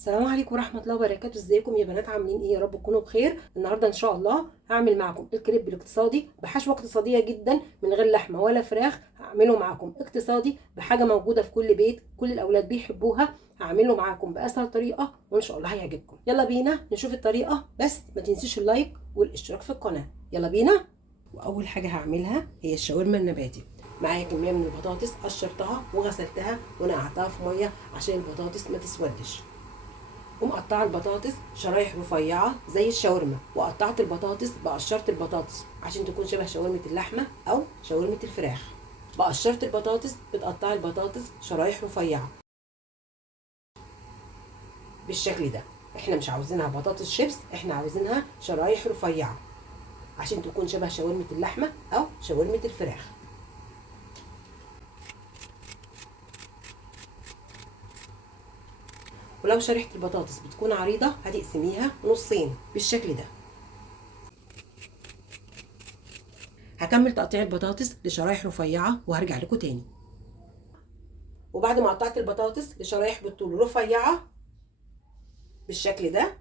السلام عليكم ورحمة الله وبركاته. ازيكم يا بنات؟ عاملين ايه؟ يا رب تكونوا بخير. النهارده ان شاء الله هعمل معاكم الكريب الاقتصادي بحشوة اقتصادية جدا من غير لحمة ولا فراخ. هعمله معاكم اقتصادي بحاجة موجودة في كل بيت، كل الاولاد بيحبوها. هعمله معاكم باسهل طريقة وان شاء الله هيعجبكم. يلا بينا نشوف الطريقة، بس ما تنسيش اللايك والاشتراك في القناة. يلا بينا. واول حاجة هعملها هي الشاورما النباتي. معايا كمية من البطاطس قشرتها وغسلتها ونقعتها في مية عشان البطاطس ما تسودش. ومقطعه البطاطس شرايح رفيعه زي الشاورما، وقطعت البطاطس بقشرت البطاطس عشان تكون شبه شاورمه اللحمه او شاورمه الفراخ. بقشرت البطاطس، بتقطعي البطاطس شرايح رفيعه بالشكل ده. احنا مش عاوزينها بطاطس شيبس، احنا عاوزينها شرايح رفيعه عشان تكون شبه شاورمه اللحمه او شاورمه الفراخ. ولو شريحه البطاطس بتكون عريضه هتقسميها نصين بالشكل ده. هكمل تقطيع البطاطس لشرايح رفيعه وهرجع لكم تاني. وبعد ما قطعت البطاطس لشرايح بالطول رفيعه بالشكل ده،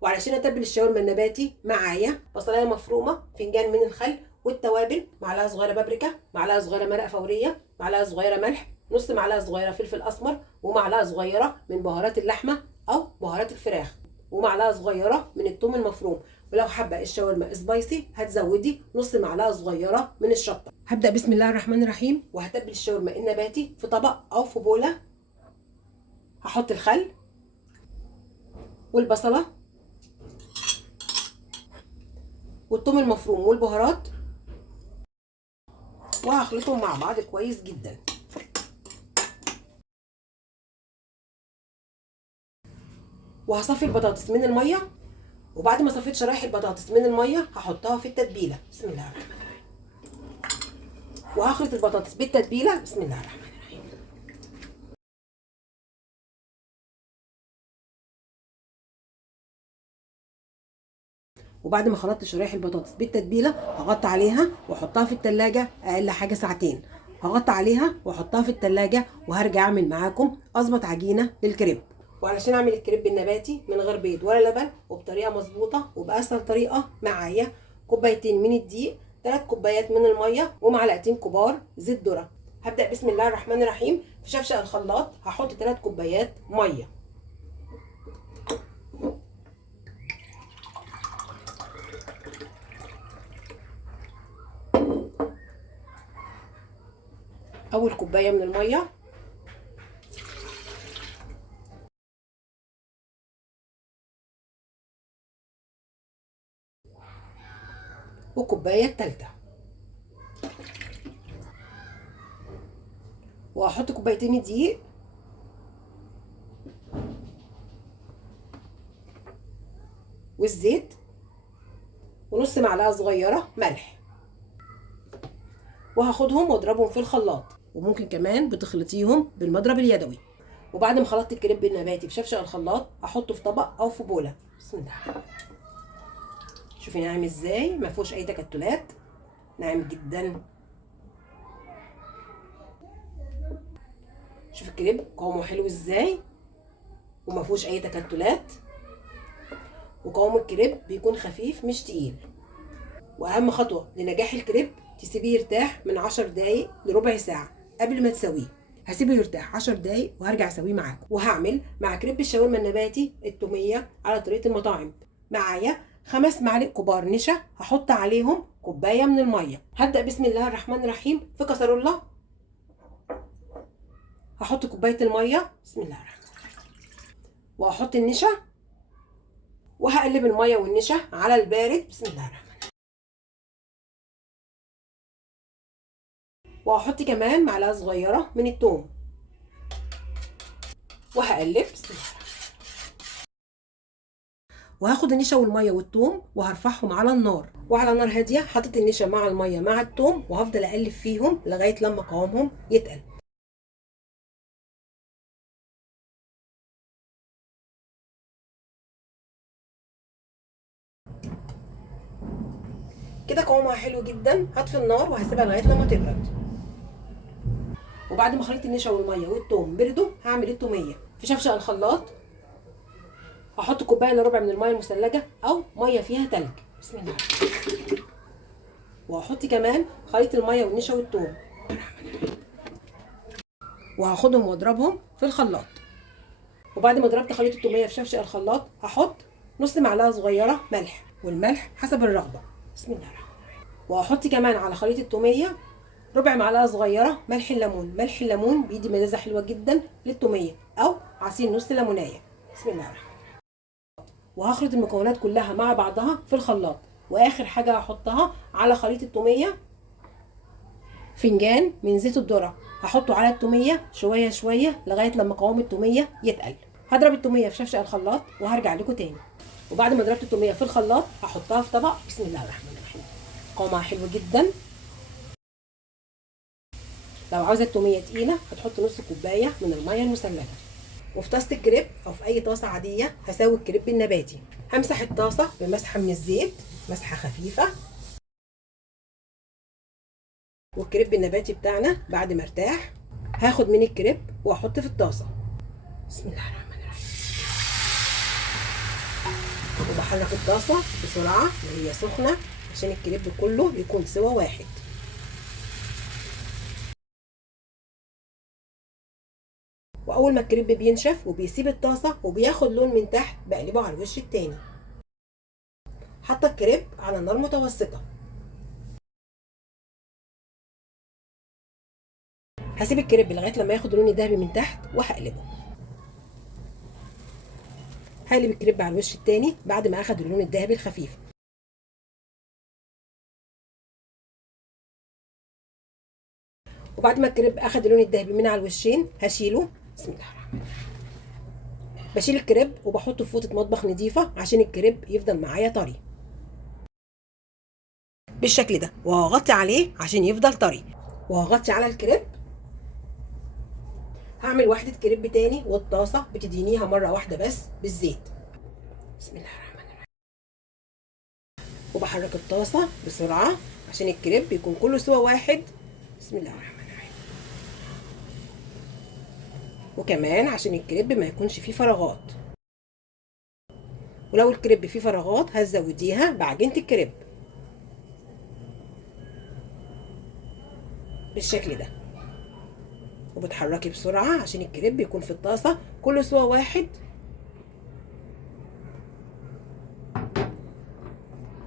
وعلشان اتبل الشاورما النباتي معايا بصلايه مفرومه، فنجان من الخل والتوابل، معلقه صغيره بابريكا، معلقه صغيره مرقه فوريه، معلقه صغيره ملح، نص معلقه صغيره فلفل اسمر، ومعلقه صغيره من بهارات اللحمه او بهارات الفراخ، ومعلقه صغيره من الثوم المفروم. ولو حابه الشاورما سبايسي هتزودي نص معلقه صغيره من الشطه. هبدا بسم الله الرحمن الرحيم وهتبل الشاورما النباتي في طبق او في بوله. هحط الخل والبصله والثوم المفروم والبهارات وهخلطهم مع بعض كويس جدا. وهصفي البطاطس من الميه، وبعد ما صفيت شرايح البطاطس من الميه هحطها في التتبيله. بسم الله الرحمن الرحيم. وهخلط البطاطس بالتتبيله. بسم الله الرحمن الرحيم. وبعد ما خلطت شرايح البطاطس بالتتبيله هغطي عليها واحطها في التلاجة اقل حاجه ساعتين. هغطي عليها واحطها في التلاجة وهرجع اعمل معاكم اظبط عجينه للكريب. وعلشان اعمل الكريب النباتي من غير بيض ولا لبن وبطريقه مظبوطه وباسهل طريقه، معايا كوبايتين من الدقيق، 3 كوبايات من الميه، ومعلقتين كبار زيت ذره. هبدا بسم الله الرحمن الرحيم. في شفشق الخلاط هحط 3 كوبايات ميه. اول كوبايه من الميه، والكوبايه الثالثه، وهحط كوبايتين دقيق والزيت ونص معلقه صغيره ملح، وهاخدهم واضربهم في الخلاط. وممكن كمان بتخلطيهم بالمضرب اليدوي. وبعد ما خلطت الكريب النباتي بشفشق الخلاط احطه في طبق او في بوله. بسم الله. شوفي ناعم ازاي، ما فيهوش اي تكتلات، ناعم جدا. شوف الكريب قوامه حلو ازاي وما فيهوش اي تكتلات. وقوام الكريب بيكون خفيف مش تقيل. واهم خطوه لنجاح الكريب تسيبيه يرتاح من 10 دقايق لربع ساعه قبل ما تسويه. هسيبه يرتاح 10 دقايق وهرجع اسويه معاكم. وهعمل مع كريب الشاورما النباتي التوميه على طريقه المطاعم. معايا 5 معالق كبار نشا، هحط عليهم كوبايه من الميه. هبدا بسم الله الرحمن الرحيم في كسرولة. هحط كوبايه الميه. بسم الله الرحمن الرحيم. وهحط النشا وهقلب الميه والنشا على البارد. بسم الله الرحمن الرحيم. وهحط كمان معلقه صغيره من الثوم وهقلب. بسم الله. وهاخد النشا والميه والثوم وهرفعهم على النار، وعلى نار هاديه حطيت النشا مع الميه مع الثوم وهفضل اقلب فيهم لغايه لما قوامهم يتقل. كده قوامها حلو جدا. هطفي النار وهسيبها لغايه لما تبرد. وبعد ما خلطت النشا والميه والثوم بردوا هعمل التوميه في شفشق الخلاط. هحط كوبايه الا ربع من الميه المثلجه او ميه فيها تلج. بسم الله. وهحط كمان خليط الميه والنشا والثوم، وهاخدهم واضربهم في الخلاط. وبعد ما ضربت خليط التوميه في شفشق الخلاط هحط نص معلقه صغيره ملح، والملح حسب الرغبه. بسم الله الرحمن الرحيم. وهحط كمان على خليط التوميه ربع معلقه صغيره ملح الليمون. ملح الليمون بيدي مزازه حلوه جدا للتوميه، او عصير نص ليمونيه. بسم الله الرحمن الرحيم. وهخلط المكونات كلها مع بعضها في الخلاط. واخر حاجه هحطها على خليط التوميه فنجان من زيت الذره، هحطه على التوميه شويه شويه لغايه لما قوام التوميه يتقل. هضرب التوميه في شفشق الخلاط وهرجع لكم تاني. وبعد ما ضربت التوميه في الخلاط هحطها في طبق. بسم الله الرحمن الرحيم. قوامها حلو جدا. لو عاوزه التوميه تقيله هتحط نص كوبايه من الميه المثلجه. وفي طاسه الكريب او في اي طاسه عاديه هسوي الكريب النباتي. همسح الطاسه بمسحه من الزيت، مسحه خفيفه. والكريب النباتي بتاعنا بعد ما ارتاح هاخد من الكريب واحط في الطاسه. بسم الله الرحمن الرحيم. وبحرك الطاسه بسرعه وهي سخنه عشان الكريب كله يكون سوا واحد. واول ما الكريب بينشف وبيسيب الطاسه وبياخد لون من تحت بقلبه على الوش التاني. حاطه الكريب على نار متوسطه. هسيب الكريب لغايه لما ياخد لون ذهبي من تحت وهقلبه. هقلب الكريب على الوش التاني بعد ما اخد اللون الذهبي الخفيف. وبعد ما الكريب اخد اللون الذهبي من على الوشين هشيله. بسم الله الرحمن الرحيم. بشيل الكريب وبحطه في فوطه مطبخ نظيفه عشان الكريب يفضل معايا طري بالشكل ده. وهغطي عليه عشان يفضل طري. وهغطي على الكريب. هعمل واحده كريب تاني والطاسه بتدينيها مره واحده بس بالزيت. بسم الله الرحمن الرحيم. وبحرك الطاسه بسرعه عشان الكريب يكون كله سوا واحد. بسم الله الرحمن الرحيم. وكمان عشان الكريب ما يكونش فيه فراغات. ولو الكريب فيه فراغات هتزوديها بعجينه الكريب بالشكل ده. وبتحركي بسرعه عشان الكريب يكون في الطاسه كله سوا واحد.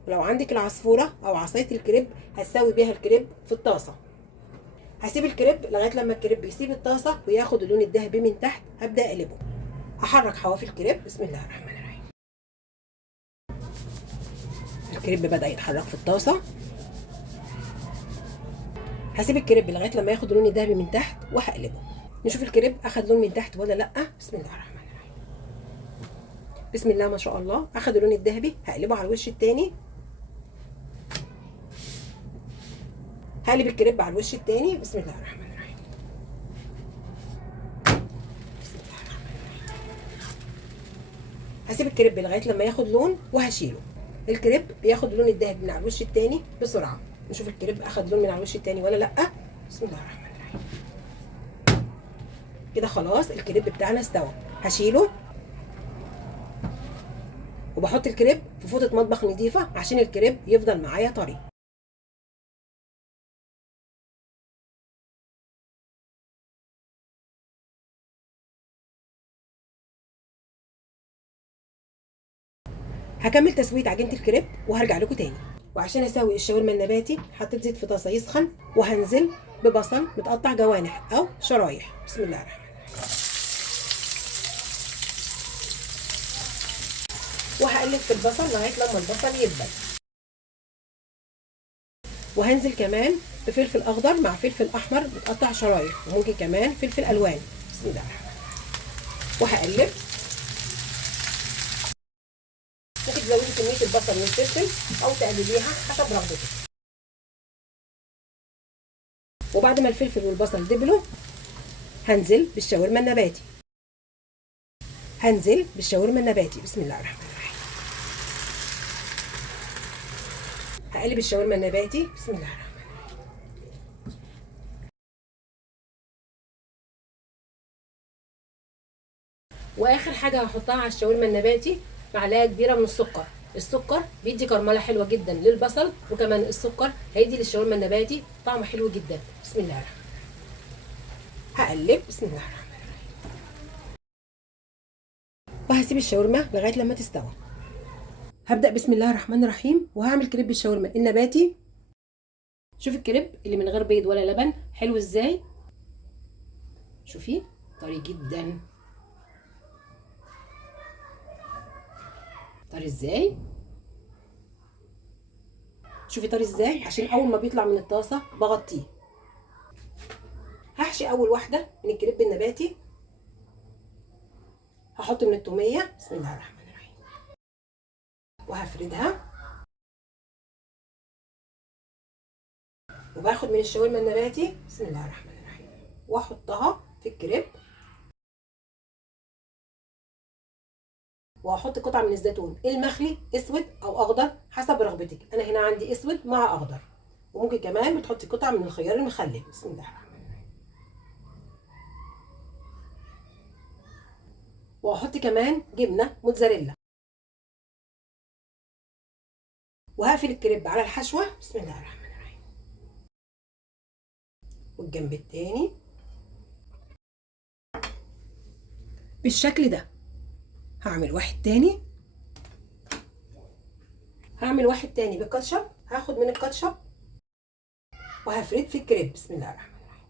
ولو عندك العصفوره او عصايه الكريب هتسوي بيها الكريب في الطاسه. هسيب الكريب لغايه لما الكريب يسيب الطاسه وياخد اللون الذهبي من تحت. هبدا اقلبه. هحرك حواف الكريب. بسم الله الرحمن الرحيم. الكريب بدا يتحرك في الطاسه. هسيب الكريب لغايه لما ياخد اللون الذهبي من تحت وهقلبه. نشوف الكريب اخد لون من تحت ولا لا. بسم الله الرحمن الرحيم. بسم الله ما شاء الله اخد اللون الذهبي. هقلبه على الوش التاني. هقلب الكريب على الوش التاني. بسم الله الرحمن الرحيم. بسم الله الرحمن الرحيم. هسيب الكريب لغايه لما ياخد لون وهشيله. الكريب بياخد اللون الذهبي من على الوش التاني بسرعه. نشوف الكريب اخد لون من على الوش التاني ولا لا. بسم الله الرحمن الرحيم. كده خلاص الكريب بتاعنا استوى. هشيله. وبحط الكريب في فوطه مطبخ نظيفه عشان الكريب يفضل معايا طري. هكمل تسويه عجينه الكريب وهرجع لكم تاني. وعشان اسوي الشاورما النباتي حطيت زيت في طاسه يسخن وهنزل ببصل متقطع جوانح او شرايح. بسم الله الرحمن الرحيم. وهقلب في البصل لغايه لما البصل يدبل. وهنزل كمان بفلفل اخضر مع فلفل احمر متقطع شرايح، وممكن كمان فلفل الوان. بسم الله الرحمن الرحيم. وهقلب. ممكن تزودي كميه البصل والفلفل او تقلليها حسب رغبتك. وبعد ما الفلفل والبصل دبلوا هنزل بالشاورما النباتي. هنزل بالشاورما النباتي. بسم الله الرحمن الرحيم. هقلب الشاورما النباتي. بسم الله الرحمن الرحيم. واخر حاجه هحطها على الشاورما النباتي معلقه كبيره من السكر. السكر بيدي كرمله حلوه جدا للبصل، وكمان السكر هيدي للشاورما النباتي طعم حلو جدا. بسم الله الرحمن الرحيم. هقلب بسم الله الرحمن الرحيم، وهسيب الشاورما لغايه لما تستوي. هبدا بسم الله الرحمن الرحيم وهعمل كريب الشاورما النباتي. شوفي الكريب اللي من غير بيض ولا لبن حلو ازاي، شوفي طري جدا، طري ازاي، شوفي طري ازاي، عشان اول ما بيطلع من الطاسه بغطيه. هحشي اول واحده من الكريب النباتي، هحط من التوميه بسم الله الرحمن الرحيم، وهفردها، وباخد من الشاورما النباتي بسم الله الرحمن الرحيم واحطها في الكريب، وهحط قطعه من الزيتون المخلي اسود او اخضر حسب رغبتك. انا هنا عندي اسود مع اخضر، وممكن كمان بتحطي قطعه من الخيار المخلل. بسم الله الرحمن الرحيم. وهحط كمان جبنه موتزاريلا، وهقفل الكريب على الحشوه بسم الله الرحمن الرحيم. والجنب التاني بالشكل ده. هعمل واحد تاني، هعمل واحد تاني بالكاتشب، هاخد من الكاتشب وهفرد في الكريب بسم الله الرحمن الرحيم.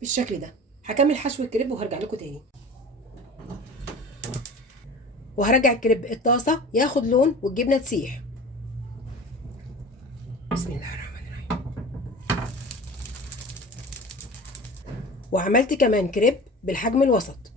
بالشكل ده. هكمل حشو الكريب وهرجع لكم تاني، وهرجع الكريب الطاسه ياخد لون والجبنه تسيح. بسم الله الرحمن الرحيم. وعملت كمان كريب بالحجم الوسط.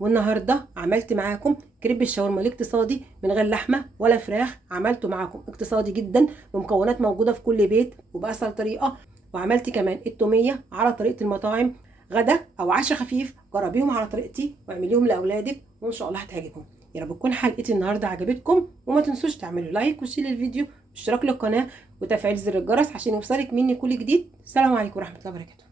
والنهارده عملت معاكم كريب الشاورما الاقتصادي من غير لحمه ولا فراخ، عملته معاكم اقتصادي جدا بمكونات موجوده في كل بيت وباسهل طريقه. وعملت كمان التوميه على طريقه المطاعم، غدا او عشاء خفيف، جربيهم على طريقتي واعمليهم لاولادك وان شاء الله هتعجبهم. يا رب تكون حلقتي النهارده عجبتكم، وما تنسوش تعملوا لايك وشير الفيديو واشتراك للقناه وتفعيل زر الجرس عشان يوصلك مني كل جديد. السلام عليكم ورحمه الله وبركاته.